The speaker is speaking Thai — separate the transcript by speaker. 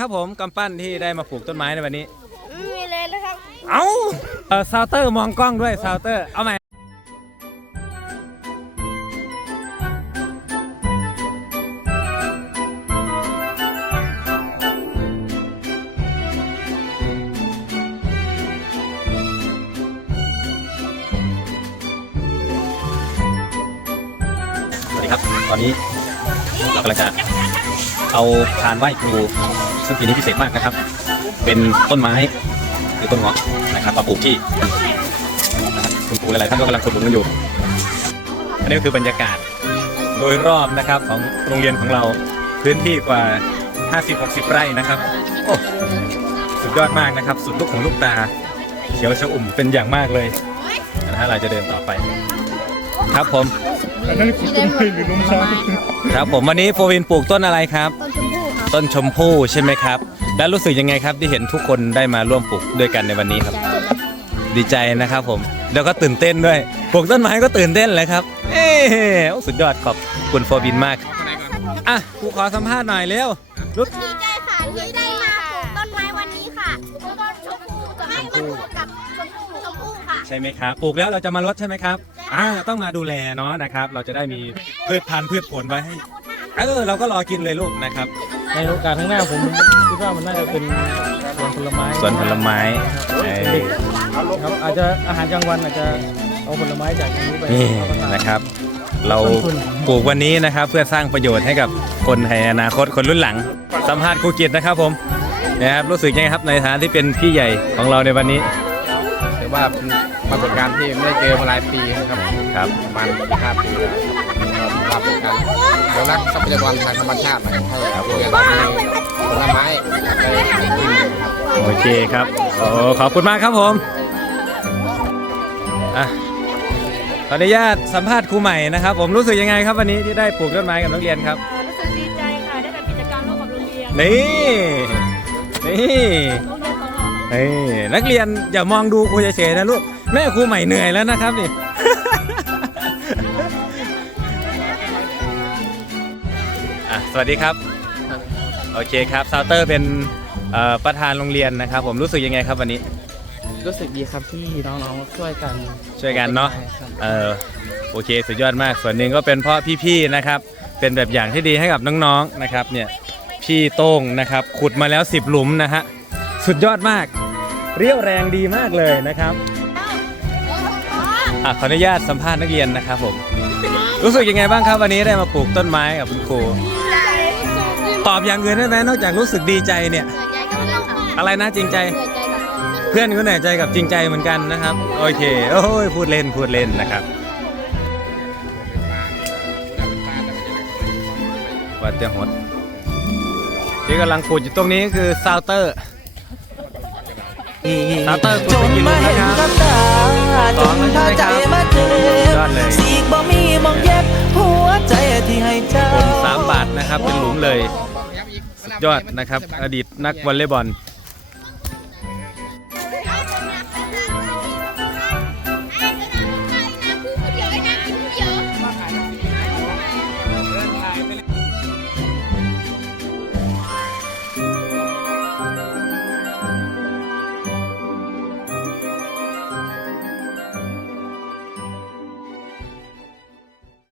Speaker 1: ครับผมกำปั้นที่ได้มาปลูกต้นไม้ในวันนี้
Speaker 2: ไม่มีเลยนะครับ
Speaker 1: เอาเออซาวเตอร์มองกล้องด้วยซาวเตอร์ เอาใหม่สวัสดีครับ ตอนนี้เรากำลังจะเอาพานไหว้ครู ซึ่งปีนี้พิเศษมากนะครับ เป็นต้นไม้หรือต้นเงาะนะครับมาปลูกที่คุณครูหลายๆท่านก็กำลังขุดหลุมกันอยู่ อันนี้ก็คือบรรยากาศโดยรอบนะครับของโรงเรียนของเราพื้นที่กว่า 50-60 ไร่นะครับโอ้สุดยอดมากนะครับ สุดลูกของลูกตา เขียวชอุ่มเป็นอย่างมากเลยนะฮะเราจะเดินต่อไป ครับผมครับผมวันนี้โฟวินปลูกต้นอะไรครับ
Speaker 2: ต้นชม
Speaker 1: ต้นชมพู่ใช่ไหมครับ แล้วรู้สึกยังไงครับที่เห็นทุกคนได้มาร่วมปลูกด้วยกันในวันนี้ครับ ดีใจนะครับผมแล้วก็ตื่นเต้นด้วยปลูกต้นไม้ก็ตื่นเต้นเลยครับเอ้โอ้สุดยอดขอบคุณโฟบินมากอะครูขอสัมภาษณ์หน่อยเร็วรู้
Speaker 2: ดีใจค่ะที่ได้มาปลูกต้นไม้วันนี้ค่ะต้นชมพู่กับไม่มาปลูกกับชมพู่ชมพู่ค่ะ
Speaker 1: ใช่ไหมครับปลูกแล้วเราจะมาลดใช่ไหมครับอ่าต้องมาดูแลเนาะนะครับ เราจะได้มีพืชพันธุ์พืชผลไว้ให้ เออเราก็รอกินเลยลูกนะครับ
Speaker 3: ในโอกาสข้างหน้าผมคิดว่ามันน่าจะเป็นสวนผลไม้
Speaker 1: สวนผลไม้เอ้ย
Speaker 3: ครับอาจจะอาหารกลางวันอาจจะเอาผลไม้จากตรงนี้ไป
Speaker 1: นี่
Speaker 3: รับประทาน
Speaker 1: นะครับ เรา
Speaker 3: ต้นทุน
Speaker 1: ปลูกวันนี้นะครับ เพื่อสร้างประโยชน์ให้กับคนในอนาคตคนรุ่นหลัง สัมภาษณ์ครูกิตนะครับผมนะครับรู้สึกยังไงครับในฐานะที่เป็นพี่ใหญ่ของเราในวันนี้
Speaker 4: ถือว่าเป็นปรากฏการณ์ที่ไม่ได้เจอมาหลายปีนะครับ
Speaker 1: ครับ
Speaker 4: ประมาณห้าปีแล้ว ก็ถือว่าเป็นการอนุรักษ์ทรัพยากรทางธรรมชาตินะครับให้โรงเรียนเรามีผลไม้ได้กินครับ
Speaker 1: โอเคครับโอ้ขอบคุณมากครับผมอะขออนุญาตสัมภาษณ์ครูใหม่นะครับ ผมรู้สึกยังไงครับวันนี้ที่ได้ปลูกต้นไม้กับนักเรียนครับ
Speaker 5: รู้สึกดีใจค่ะ ได้ทำกิจกรรมร่วมกับโรงเรียน
Speaker 1: นี่ นี่
Speaker 5: โรงเรียนของเรา
Speaker 1: นี่นักเรียนอย่ามองดูครูเฉยๆนะลูก แม่ครูใหม่เหนื่อยแล้วนะครับนี่ อะสวัสดีครับ โอเคครับซาวเตอร์เป็นเอ่อประธานโรงเรียนนะครับ ผมรู้สึกยังไงครับวันนี้
Speaker 3: รู้สึกดีครับที่น้องๆช่วยกัน
Speaker 1: ช่วยกันเนาะ
Speaker 3: ครับ
Speaker 1: เออโอเคสุดยอดมากส่วนหนึ่งก็เป็นเพราะพี่ๆนะครับ เป็นแบบอย่างที่ดีให้กับน้องๆนะครับเนี่ยพี่โต้งนะครับ ขุดมาแล้ว 10 หลุมนะฮะสุดยอดมาก เรียวแรงดีมากเลยนะครับอะขออนุญาตสัมภาษณ์นักเรียนนะครับผม รู้สึกยังไงบ้างครับวันนี้ได้มาปลูกต้นไม้กับคุณครู ตอบอย่างอื่นได้ไหมนอกจากรู้สึกดีใจเนี่ยอะไรนะจริงใจเพื่อนก็เหนื่อยใจกับจริงใจเหมือนกันนะครับ โอเค โอ้ยพูดเล่นพูดเล่นนะครับวัดเตียหดที่กำลังขุดอยู่ตรงนี้คือซาวเตอร์ซาวเตอร์ขุดไปกี่ลูกแล้วครับ
Speaker 6: จนพาใจมาเจ็
Speaker 1: ยอดเลย
Speaker 6: สีกบ่มีมองเย็บหัวใจที่ให้เจ้า
Speaker 1: คนสามบาทนะครับเป็นหลุมเลยสุด ยอดนะครับ อดีตนักวอลเลย์บอล